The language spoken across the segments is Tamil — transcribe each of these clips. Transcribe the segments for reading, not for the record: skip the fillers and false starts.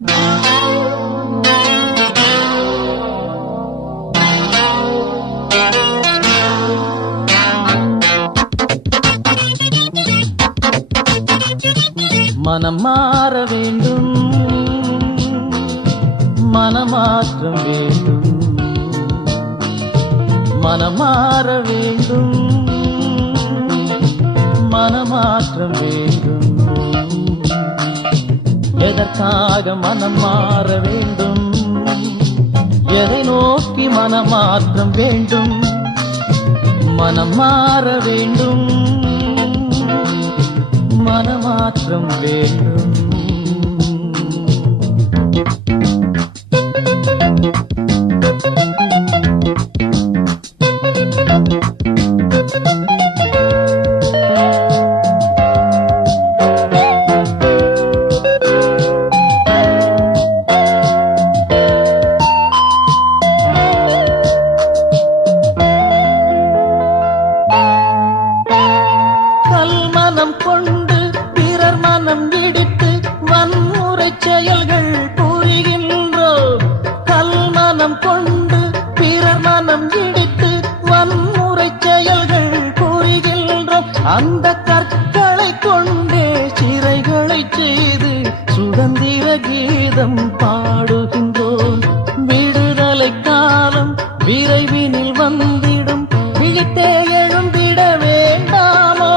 மனம் மாற வேண்டும், மனமாற்றம் வேண்டும், மனம் மாற வேண்டும், மனமாற்றம் வேண்டும். எதற்காக மனம் மாற வேண்டும்? எதை நோக்கி மனமாற்றம் வேண்டும்? மனம் மாற வேண்டும், மனமாற்றம் வேண்டும். கல்மனம் கொண்டு பிறர் மனம் இடித்து வன்முறை செயல்கள் புரிகின்றோம். கல்மனம் கொண்டு பிறர் மனம் இடித்து வன்முறை செயல்கள் புரிகின்றோம். அந்த கற்களை கொண்டே சிறைகளை செய்து சுதந்திர கீதம் பாடுகின்றோம். விடுதலை காலம் விரைவினில் வந்திடும், விழித்தே எழுந்திட வேண்டாமோ?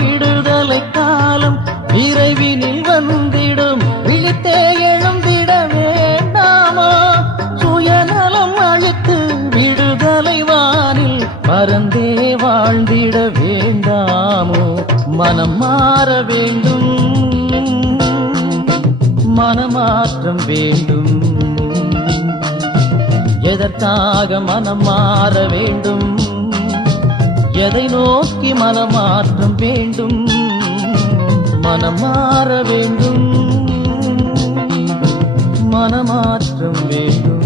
விடுதலை காலம் விரைவினில் வந்திடும், விழித்தே எழுந்திட வேண்டாமோ? சுயநலம் அழித்து விடுதலை வானில் பறந்தே வாழ்ந்திட வேண்டாமோ? மனம் மாற வேண்டும், மனமாற்றம் வேண்டும். எதற்காக மனம் மாற வேண்டும்? எதை நோக்கி மனமாற்றம் வேண்டும்? மனம் மாற வேண்டும், மனமாற்றம் வேண்டும்.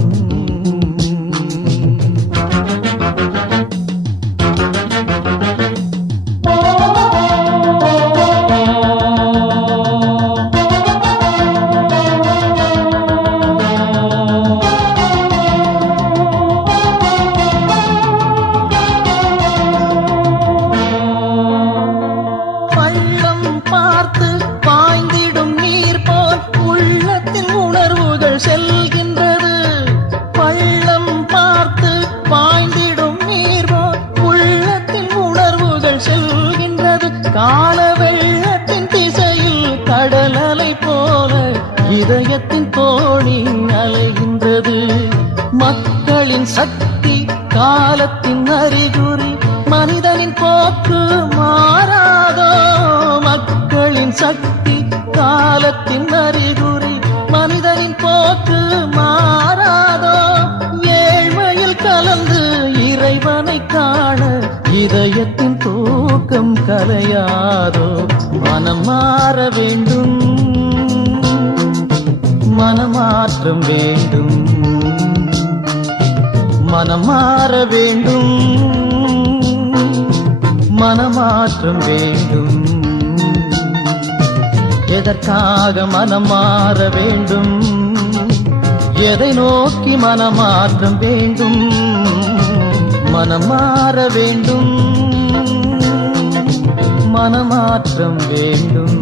பார்த்து பாய்ந்திடும் நீர் போல் உள்ளத்தின் உணர்வுகள் செல்கின்றது. பள்ளம் பார்த்து பாய்ந்திடும் நீர் போல் உள்ளத்தின் உணர்வுகள் செல்கின்றது. கால வெள்ளத்தின் திசையில் கடல் அலை போல இதயத்தின் தோணி அலைகின்றது. மக்களின் சக்தி காலத்தின் அறிகுறி, மனிதனின் போக்கு மாறாதோ? மக்களின் சக்தி காலத்தின் அறிகுறி, மனிதனின் போக்கு மாறாதோ? ஏழ்மையில் கலந்து இறைவனை காண இதயத்தின் தூக்கம் கலையாதோ? மனம் மாற வேண்டும், மனமாற்றம் வேண்டும். மனம் மாற வேண்டும், மனமாற்றம் வேண்டும். எதற்காக மனம் மாற வேண்டும்? எதை நோக்கி மனமாற்றம் வேண்டும்? மனம் மாற வேண்டும், மனமாற்றம் வேண்டும்.